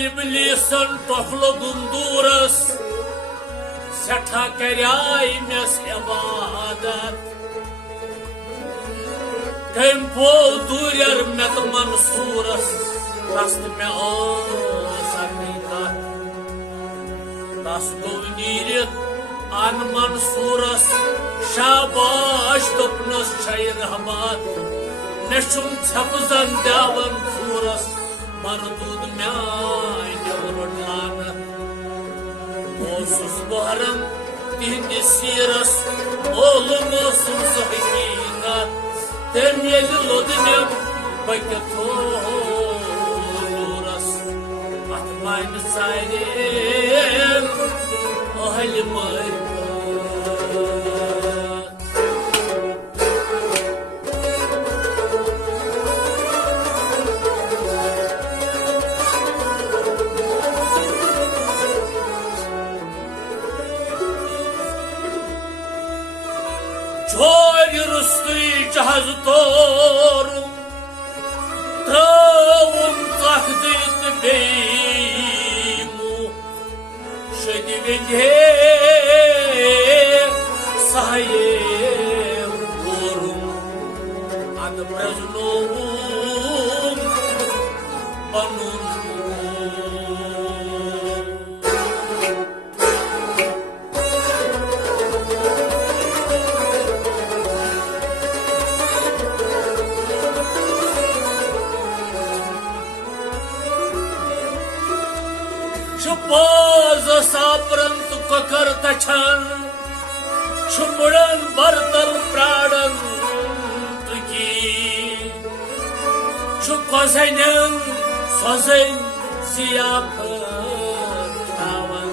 इबलीसन टोखलो गुंदूरस सठा कराय मेस इबादत कम पो दूर मेत मंसूरस रस्त में तस गो नीरित अन मंसूरस शाबाश दोपनस छय रहमत नशुम छपजन दावन सूरस मरदूद म्यान लानत ओसुस बहरन तिहंद सीरस ओलुम ओसुम सो हकीकत तेम येल लोदनेम बक थोरस अत मान सारेम अहल मर Çoy rüstü cihaz torum Tavum tahdid beymu Şedivinde sahayem korum Adım rejnum banun Şupaz saprant kokar tachan Şumuran bartal pradan tuki Şu kozaynın sozayn siyapı tavan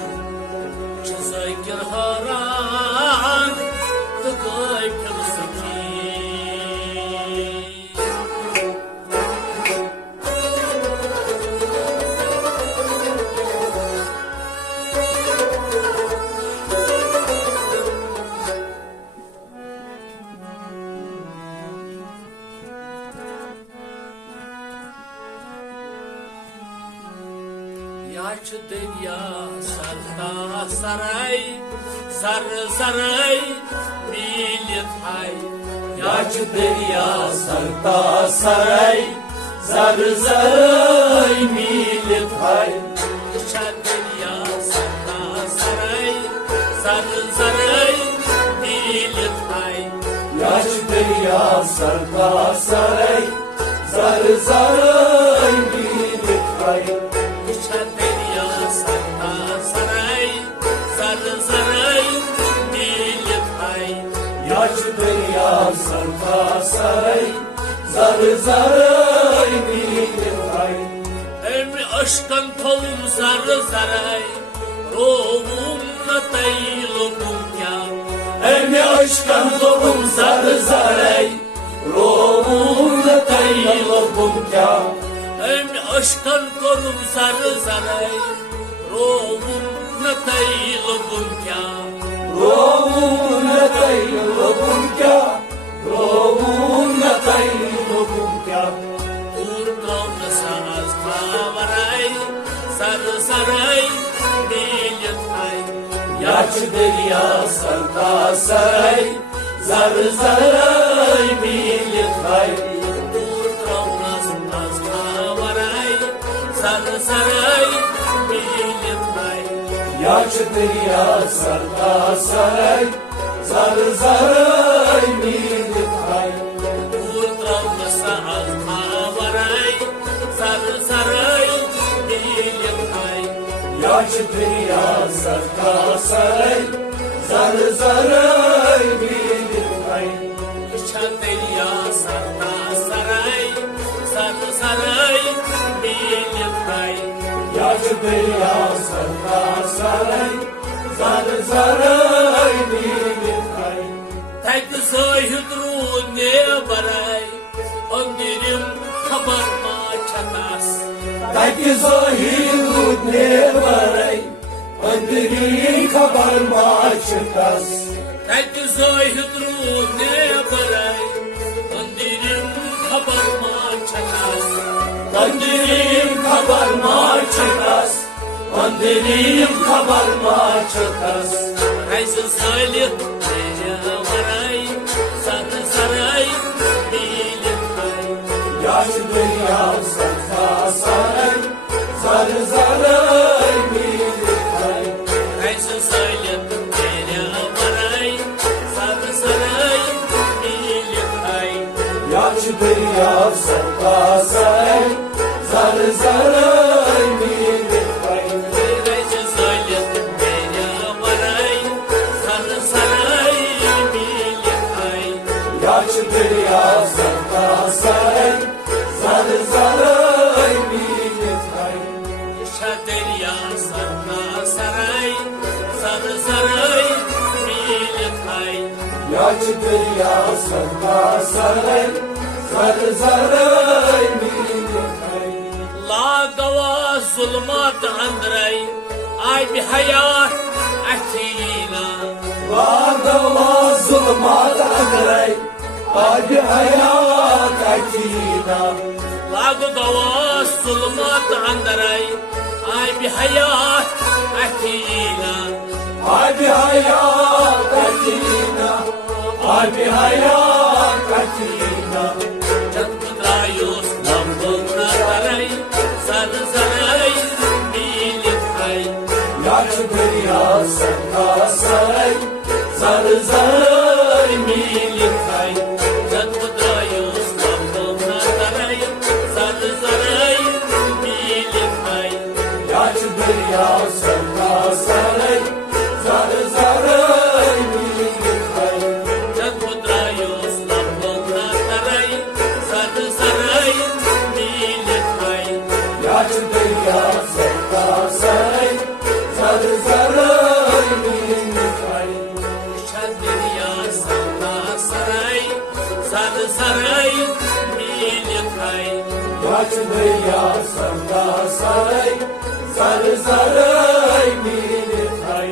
Çizay kirharan tıkay pilsaki Yaç dünya sarta saray Sar saray millet hay Yaç dünya sarta saray Sar saray millet hay Yaç dünya sarta saray Sar saray millet hay Yaç dünya sarta saray Sar saray millet hay Yaç dünya sarta saray Zar zaray millet hay Emi aşkın tolum zar zaray Ruhum natayılım kya Emi aşkın tolum zar zaray Ruhum natayılım kya Emi aşkın tolum zar zaray Ruhum natayılım kya Ruhum natayılım kya Ruhum natayılım kya Turkam nasaz kavaray Sar saray millet hay Yaç derya sarta saray Zar saray millet hay Turkam nasaz kavaray Sar saray millet hay Yaç derya sarta saray Zar saray millet hay Turkam nasaz kavaray Sar saray millet hay Yaç derya sarta saray Zar saray millet hay Yaç derya sarta saray Zar saray millet hay Yaç derya sarta saray Zar saray millet hay Tek zahidru ne baray Ondirim haber ma çatas Tek zahidru ne baray Ondirim haber ma çatas Tek zahidru ne baray Ondirim haber ma çatas मंदिरीम खबर माचकस मंदिरीम खबर माचकस rice Salik तेरे वराई sir सराई मिलित है याच दुनिया सत्ता सराई sir सराई मिलित है रईस सालिक तेरे वराई सर सराई मिलित है याच दुनिया सत्ता सराई सर सराई मिलित है रईस सालिक तेरे वराई सर सराई मिलित है याच दुनिया सत्ता सराई सर सराई मिलित है दरिया सत्ता सराई सर सराई मिलित है याच दरिया सत्ता सराई सर सराई मिलित है लागवा जुल्मत अंदरई आय हयात अथीना लागवा जुल्मत अंदरई आय हयात अथीना लागवा जुल्मत अंदरई आय हयात अथीना आय हयात अथीना आय हयात अथीना जब त्रायुस लम्बुना तरई सर सराई मिलित है याच दरिया सत्ता सराई सर सराई मिलित है जब त्रायुस लम्बुना तरई सर सराई मिलित है याच दरिया सत्ता सराई सर सराई मिलित है जब त्रायुस लम्बुना तरई सर सराई मिलित है याच दरिया सत्ता सराई सर सराई मिलित है दरिया सत्ता सराई सर सराई मिलित है याच दरिया सत्ता सराई सर सराई मिलित है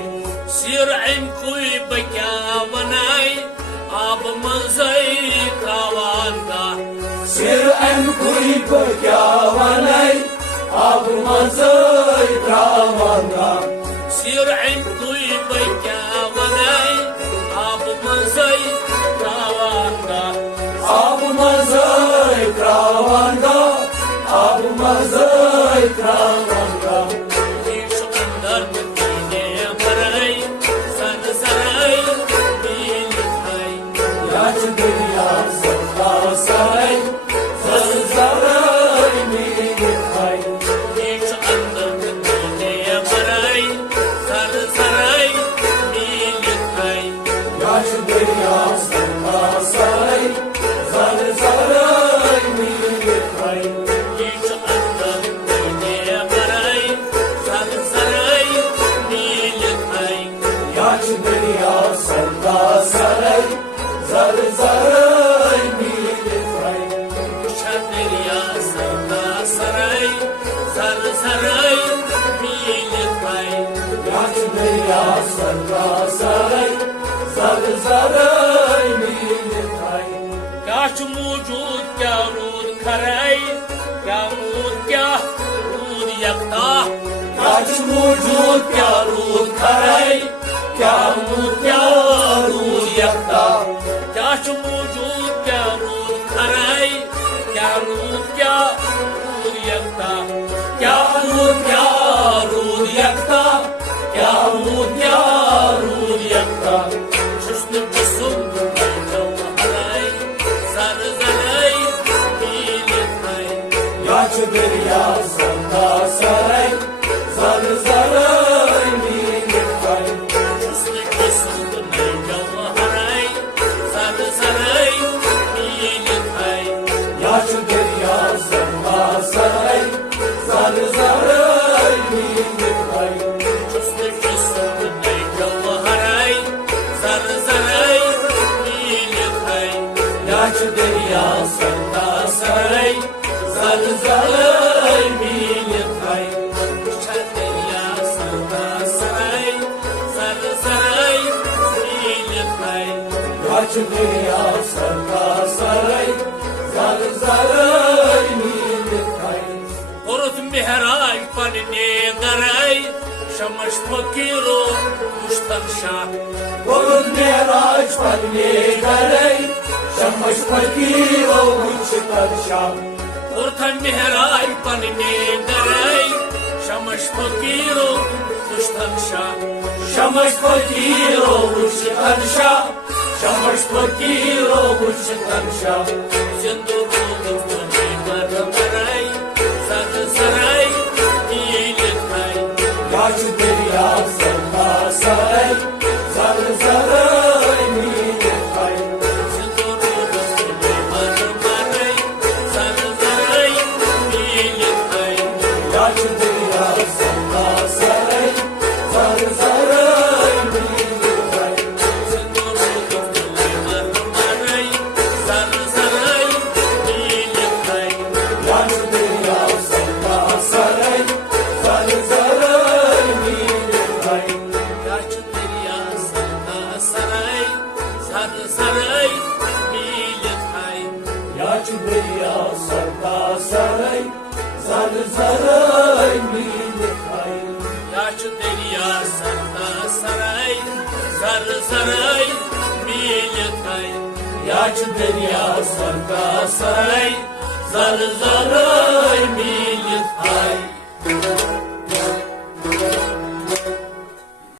सिर अमकुई बक्या वनाई आब मंजई त्रावान का सिर अमकुई बक्या वनाई आब मंजई त्रावान का सिर अमकुई बक्या वनाई आब मंजई त्रावान का आब मंजई त्रावान का आब मंजई त्रावान का देश अंदर मदीने मरई सर सराई मिलित है याच दरिया सत्ता सराई सर सराई मिलित है देश अंदर मदीने मरई सर सराई मिलित है याच दरिया सत्ता सराई सर सराई मिलित है देश अंदर मदीने मरई सर सराई मिलित है याच दरिया सत्ता सराई सर सराई मिलित है दरिया सत्ता सराई सर सराई मिलित है याच दरिया सत्ता सराई सर सराई मिलित है काश मौजूद क्या रूद खराई क्या मूद क्या रूद यकता काश मौजूद क्या रूद खराई क्या मूद क्या रूद यकता काश मौजूद क्या रूद खराई क्या रूद क्या रूद यकता क्या मूद क्या रूद यकता क्या मूद क्या रूद यकता जिस्म जिस्म हराई सर सराई मिलित है याच दरिया सत्ता सराई सर सराई मिलित है जिस्म जिस्म हराई सर सराई मिलित है याच दरिया सत्ता सराई सर सराई मिलित है जिस्म जिस्म हराई सर सराई मिलित है याच दरिया सत्ता सराई सर सराई मिलित है दरिया सत्ता सराई सर सराई मिलित है याच दरिया सत्ता सराई सर सराई मिलित है मेहराज पन्ने गराई शमश फकीरो मुश्तक शाह बुरुद मेहराज पन्ने गराई शमश फकीरो मुश्तक शाह उर्थन मेहराज पन्ने गराई शमश फकीरो मुश्तक शाह शमश फकीरो मुश्तक शाह शमश फकीरो मुश्तक शाह जिंदो पन्ने गराई सर सराई याच दरिया सरका सराय जर जराय नील खाई याच दरिया सरका सराय जर जराय नील खाई याच दरिया सरका सराय जर जराय याच दरिया सरका सराय जर जराय नील खाई याच दरिया सरका सराय जर जराय नील खाई याच दरिया सरका सराय जर जराय नील खाई